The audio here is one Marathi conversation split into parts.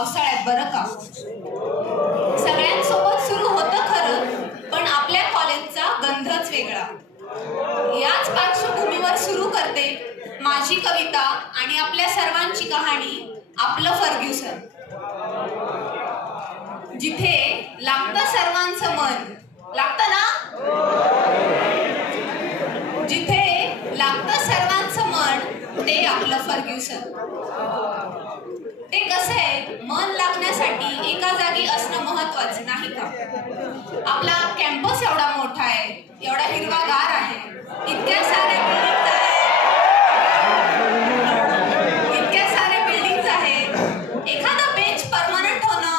पावसाळ्यात बरं का. सगळ्यांसोबत सुरू होतं खरं, पण आपल्या कॉलेजचा गंधच वेगळा. याच पार्श्वभूमीवर सुरू करते माझी कविता आणि आपल्या सर्वांची कहाणी, आपलं फर्ग्युसन. जिथे लागतं सर्वांचं मन, लागतं ना? जिथे लागतं सर्वांचं मन, ते आपलं फर्ग्युसन. ते कसं आहे, मन लागण्यासाठी एका जागी असणं महत्वाचं नाही का? आपला कॅम्पस एवढा मोठा आहे, एवढा हिरवागार आहे, इतक्या साऱ्या बिल्डिंग्स आहेत. एखादा बेंच परमनंट होणं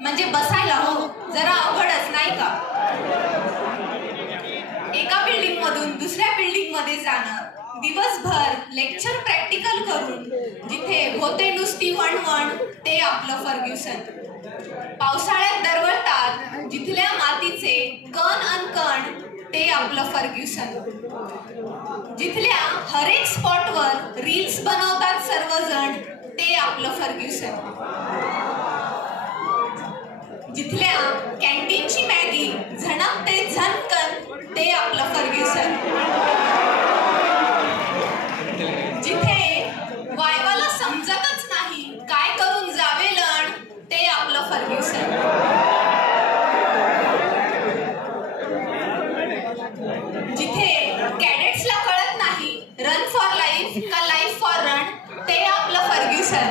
म्हणजे बसायला हो जरा अवघडच नाही का? एका बिल्डिंग मधून दुसऱ्या बिल्डिंग मध्ये जाणं, दिवसभर लेक्चर प्रॅक्टिकल करून जिथे होते नुसती वणवण, ते आपलं फर्ग्युसन. पावसाळ्यात दरवळतात जिथल्या मातीचे कण अनकण, ते आपलं फर्ग्युसन. जिथल्या हरेक स्पॉटवर रील्स बनवतात सर्वजण, ते आपलं फर्ग्युसन. जिथल्या कॅन्टीनची मॅगी झणकते झणकन, ते आपलं फर्ग्युसन. जिथे वायवाला समजतच नाही काय करून जावेलन, ते आपलं फर्ग्युसन. जिथे कॅडेट्सला कळत नाही रन फॉर लाईफ का लाईफ फॉर रन, ते आपलं फर्ग्युसन.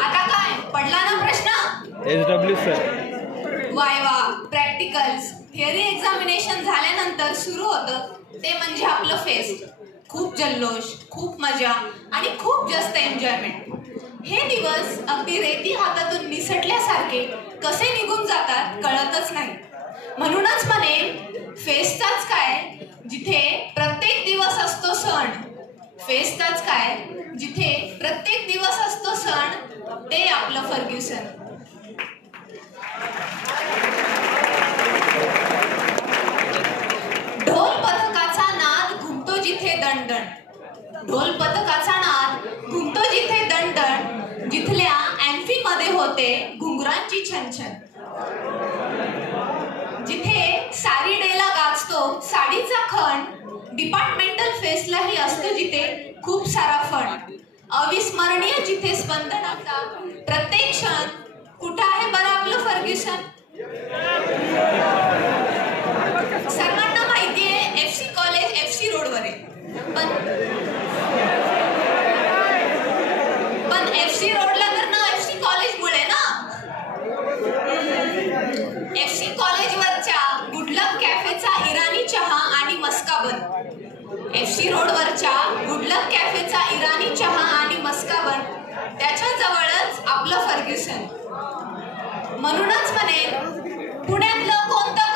आता काय पडला ना प्रश्न? SW sir. Viva, practicals, theory examination झाल्यानंतर सुरू होतं ते म्हणजे आपलं फेस्ट. खूप जल्लोष, खूप मजा आणि खूप जास्त एन्जॉयमेंट. हे दिवस अगदी रेती हातातून निसटल्यासारखे कसे निघून जातात कळतच नाही. म्हणूनच म्हणे फेस्टचाच काय जिथे प्रत्येक दिवस असतो सण, फेस्टचाच काय जिथे प्रत्येक दिवस असतो सण, ते आपलं फर्ग्युसन. ढोल पथकाचा नाद घुमतो जिथे दणदण, ढोल पथकाचा नाद घुमतो जिथे दणदण, जिथल्या अँफी मध्ये होते घुंगरांची छनछन. जिथे साडी डेला गाजतो साडीचा खण, डिपार्टमेंटल फेस्टलाही असतो जिथे खूप सारा फण. अविस्मरणीय जिथे स्पंदनाचा प्रत्येक क्षण, कुठं आहे बरं आपलं फर्ग्युसन? सर्वांना माहितीये FC कॉलेज FC रोडवर आहे, पण FC रोडला तर ना FC कॉलेज मुळे ना. FC कॉलेजवरच्या गुडलक कॅफेचा इराणी चहा आणि मस्का बन, FC रोडवरच्या गुडलक कॅफेचा इराणी चहा आणि मस्का बन, त्याच्या जवळच आपलं फर्ग्युसन. म्हणूनच म्हणे पुण्यातलं कोणतं